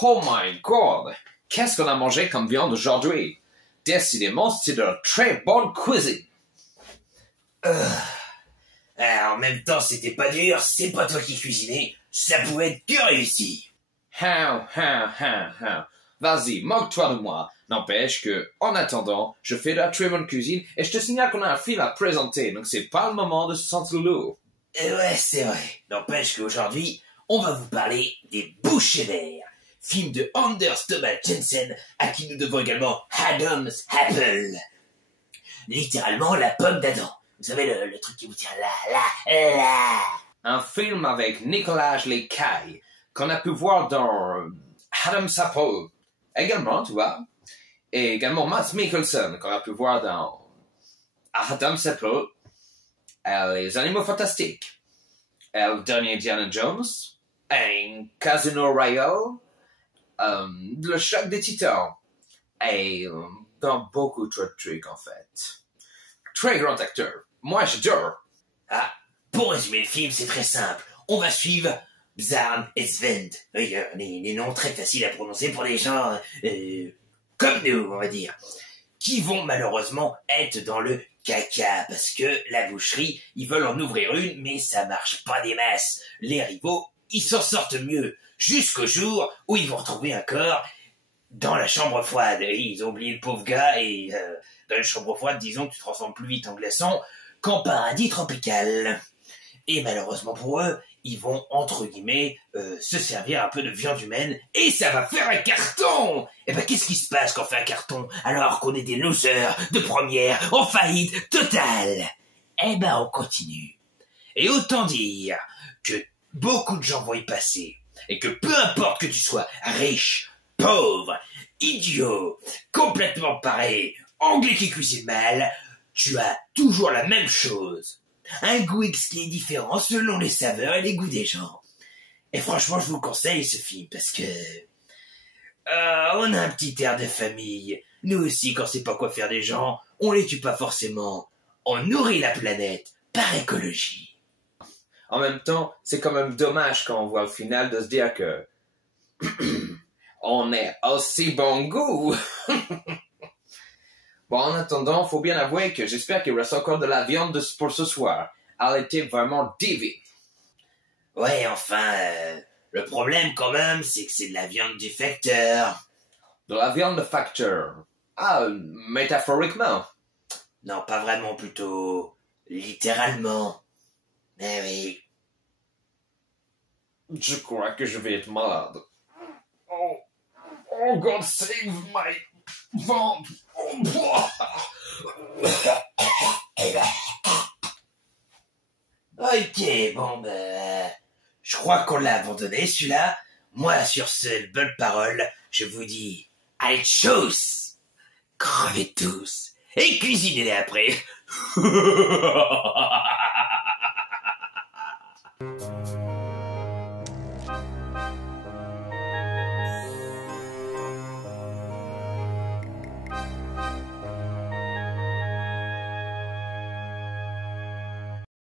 Oh my god! Qu'est-ce qu'on a mangé comme viande aujourd'hui? Décidément, c'est de très bonne cuisine. En même temps, c'était pas dur, c'est pas toi qui cuisinais, ça pouvait être que réussi. Vas-y, moque-toi de moi. N'empêche que, en attendant, je fais de la très bonne cuisine et je te signale qu'on a un film à présenter, donc c'est pas le moment de se sentir lourd. Ouais, c'est vrai. N'empêche qu'aujourd'hui, on va vous parler des Bouchées d'air, film de Anders Thomas Jensen, à qui nous devons également Adam's Apple. Littéralement la pomme d'Adam. Vous savez, le truc qui vous tient là. Un film avec Nicolas Lecaille, qu'on a pu voir dans Adam's Apple. Également, tu vois. Et également Mads Mikkelsen, qu'on a pu voir dans Adam's Apple. Les Animaux Fantastiques. Le dernier Indiana Jones. Et Casino Royale. Le Choc des Titans. Et dans beaucoup de trucs, en fait. Très grand acteur. Moi, j'adore. Ah, pour résumer le film, c'est très simple. On va suivre Bjarne et Sven. Oui, les noms très faciles à prononcer pour les gens comme nous, on va dire. Qui vont malheureusement être dans le caca. Parce que la boucherie, ils veulent en ouvrir une, mais ça marche pas des masses. Les rivaux, ils s'en sortent mieux. Jusqu'au jour où ils vont retrouver un corps dans la chambre froide. Et ils ont oublié le pauvre gars et dans la chambre froide, disons que tu te transformes plus vite en glaçon qu'en paradis tropical. Et malheureusement pour eux, ils vont, entre guillemets, se servir un peu de viande humaine et ça va faire un carton. Et ben qu'est-ce qui se passe quand on fait un carton alors qu'on est des losers de première en faillite totale? Eh ben on continue. Et autant dire que beaucoup de gens vont y passer et que peu importe que tu sois riche, pauvre, idiot, complètement pareil, anglais qui cuisine mal, tu as toujours la même chose. Un goût qui est différent selon les saveurs et les goûts des gens. Et franchement, je vous conseille ce film parce que on a un petit air de famille. Nous aussi, quand on sait pas quoi faire des gens, on les tue pas forcément. On nourrit la planète par écologie. En même temps, c'est quand même dommage quand on voit le final de se dire que on est aussi bon goût. Bon, en attendant, faut bien avouer que j'espère qu'il reste encore de la viande pour ce soir. Elle était vraiment divine. Ouais, enfin, le problème quand même, c'est que c'est de la viande du facteur. De la viande de facteur. Ah, métaphoriquement. Non, pas vraiment, plutôt littéralement. Eh oui. Je crois que je vais être malade. Oh God save my ventre. Ok, bon je crois qu'on l'a abandonné celui-là. Moi, sur cette bonne parole, je vous dis, allez tchuss, crevez tous et cuisinez-les après.